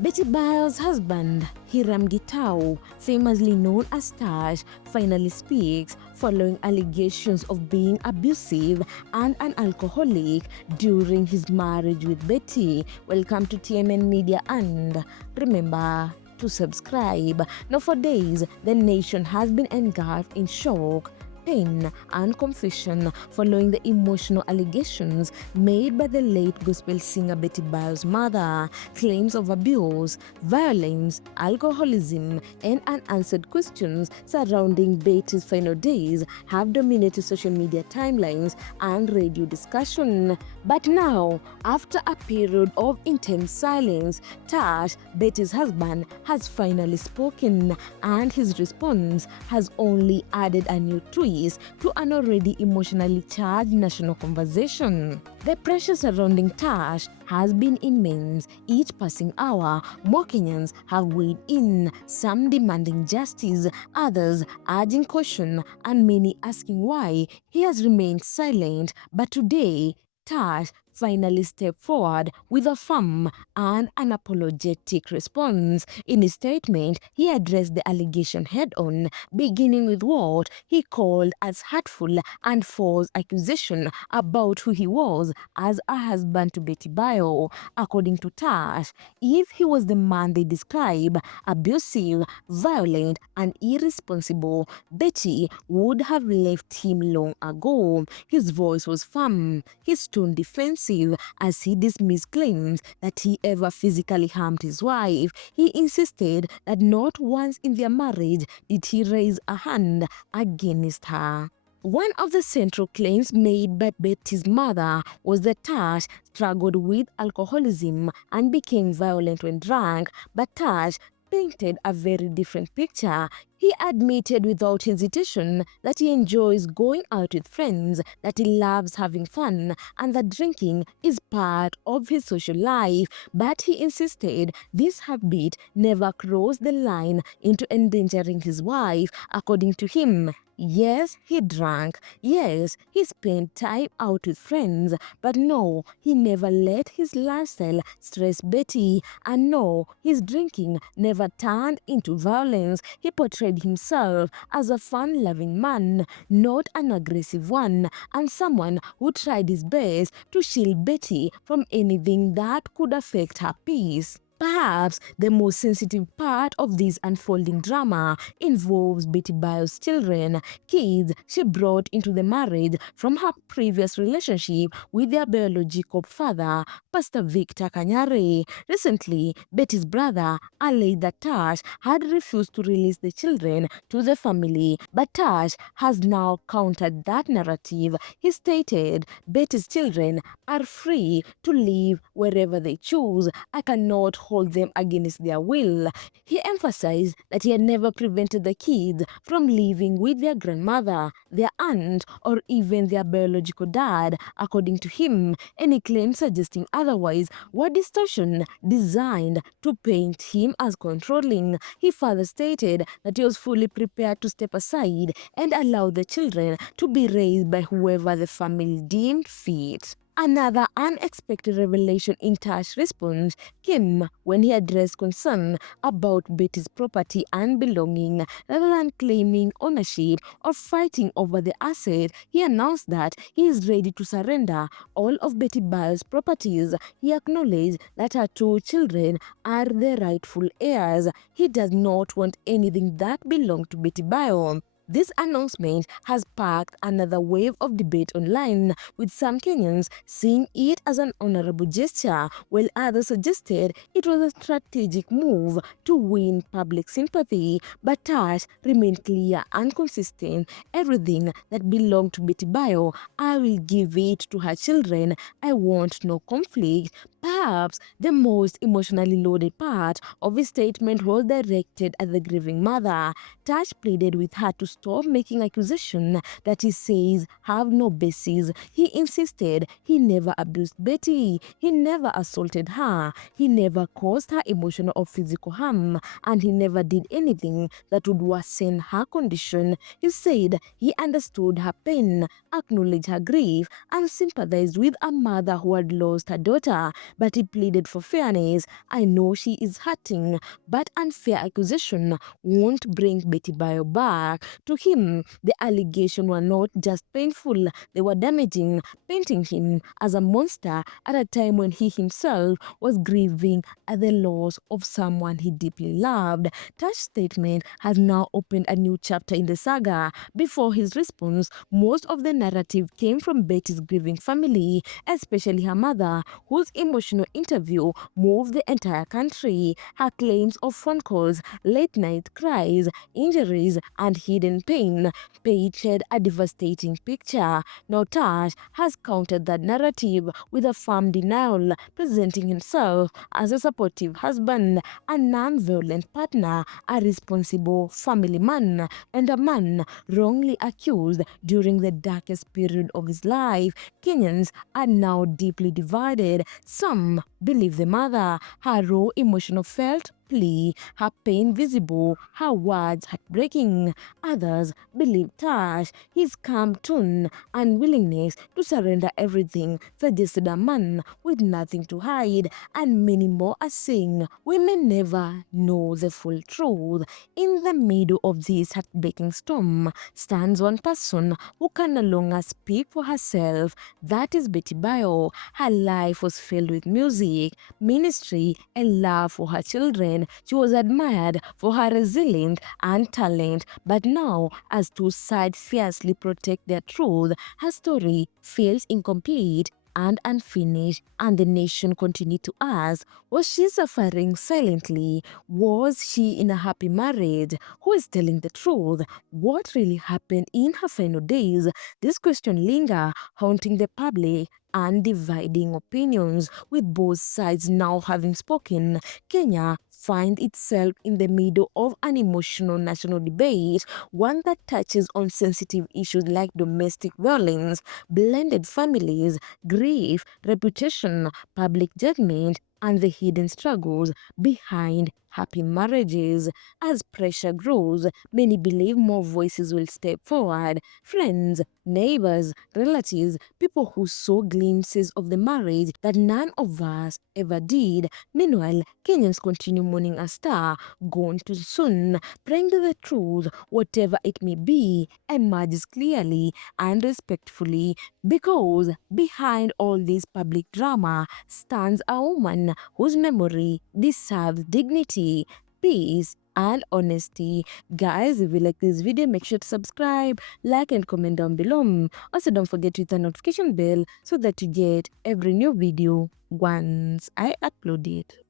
Betty Bayo's husband, Hiram Gitau, famously known as Tash, finally speaks following allegations of being abusive and an alcoholic during his marriage with Betty. Welcome to TMN Media and remember to subscribe. Now for days, the nation has been engulfed in shock, pain and confusion following the emotional allegations made by the late gospel singer Betty Bayo's mother. Claims of abuse, violence, alcoholism, and unanswered questions surrounding Betty's final days have dominated social media timelines and radio discussion. But now, after a period of intense silence, Tash, Betty's husband, has finally spoken, and his response has only added a new twist to an already emotionally charged national conversation. The pressure surrounding Tash has been immense. Each passing hour, more Kenyans have weighed in, some demanding justice, others urging caution, and many asking why he has remained silent. But today, Tash finally stepped forward with a firm and unapologetic response. In his statement, he addressed the allegation head-on, beginning with what he called as hurtful and false accusation about who he was as a husband to Betty Bayo. According to Tash, if he was the man they describe, abusive, violent, and irresponsible, Betty would have left him long ago. His voice was firm, his tone defensive, as he dismissed claims that he ever physically harmed his wife. He insisted that not once in their marriage did he raise a hand against her. One of the central claims made by Betty's mother was that Tash struggled with alcoholism and became violent when drunk, but Tash painted a very different picture. He admitted without hesitation that he enjoys going out with friends, that he loves having fun, and that drinking is part of his social life. But he insisted this habit never crossed the line into endangering his wife. According to him, yes, he drank. Yes, he spent time out with friends. But no, he never let his lifestyle stress Betty. And no, his drinking never turned into violence. He portrayed himself as a fun-loving man, not an aggressive one, and someone who tried his best to shield Betty from anything that could affect her peace. Perhaps the most sensitive part of this unfolding drama involves Betty Bayo's children, kids she brought into the marriage from her previous relationship with their biological father, Pastor Victor Kanyare. Recently, Betty's brother alleged that Tash had refused to release the children to the family, but Tash has now countered that narrative. He stated, Betty's children are free to live wherever they choose. I cannot hold them against their will. He emphasized that he had never prevented the kids from living with their grandmother, their aunt, or even their biological dad. According to him, any claims suggesting otherwise were distortion designed to paint him as controlling. He further stated that he was fully prepared to step aside and allow the children to be raised by whoever the family deemed fit. Another unexpected revelation in Tash's response came when he addressed concern about Betty's property and belonging. Rather than claiming ownership or fighting over the asset, he announced that he is ready to surrender all of Betty Bayo's properties. He acknowledged that her two children are the rightful heirs. He does not want anything that belonged to Betty Bayo. This announcement has sparked another wave of debate online, with some Kenyans seeing it as an honorable gesture, while others suggested it was a strategic move to win public sympathy. But Tash remained clear and consistent. Everything that belonged to Betty Bayo, I will give it to her children. I want no conflict. Perhaps the most emotionally loaded part of his statement was directed at the grieving mother. Tash pleaded with her to stop making accusations that he says have no basis. He insisted he never abused Betty, he never assaulted her, he never caused her emotional or physical harm, and he never did anything that would worsen her condition. He said he understood her pain, acknowledged her grief, and sympathized with a mother who had lost her daughter, but he pleaded for fairness. I know she is hurting, but unfair accusation won't bring Betty Bayo back. To him, the allegations were not just painful, they were damaging, painting him as a monster at a time when he himself was grieving at the loss of someone he deeply loved. Tash's statement has now opened a new chapter in the saga. Before his response, most of the narrative came from Betty's grieving family, especially her mother, whose emotional interview moved the entire country. Her claims of phone calls, late night cries, injuries, and hidden pain painted a devastating picture. Now Tash has countered that narrative with a firm denial, presenting himself as a supportive husband, a non-violent partner, a responsible family man, and a man wrongly accused during the darkest period of his life. Kenyans are now deeply divided. Some believe the mother, her raw emotional felt plea, her pain visible, her words heartbreaking. Others believe Tash, his calm tone and willingness to surrender everything suggested a man with nothing to hide, and many more are saying we may never know the full truth. In the middle of this heartbreaking storm stands one person who can no longer speak for herself. That is Betty Bayo. Her life was filled with music, ministry, and love for her children. She was admired for her resilience and talent, but now, as two sides fiercely protect their truth, her story feels incomplete and unfinished, and the nation continued to ask, was she suffering silently? Was she in a happy marriage? Who is telling the truth? What really happened in her final days? This question linger, haunting the public and dividing opinions. With both sides now having spoken, Kenya finds itself in the middle of an emotional national debate, one that touches on sensitive issues like domestic violence, blended families, grief, reputation, public judgment, and the hidden struggles behind happy marriages. As pressure grows, many believe more voices will step forward. Friends, neighbors, relatives, people who saw glimpses of the marriage that none of us ever did. Meanwhile, Kenyans continue mourning a star gone too soon, praying that the truth, whatever it may be, emerges clearly and respectfully, because behind all this public drama stands a woman whose memory deserves dignity, peace, and honesty. Guys, if you like this video, make sure to subscribe, like, and comment down below. Also, don't forget to hit the notification bell so that you get every new video once I upload it.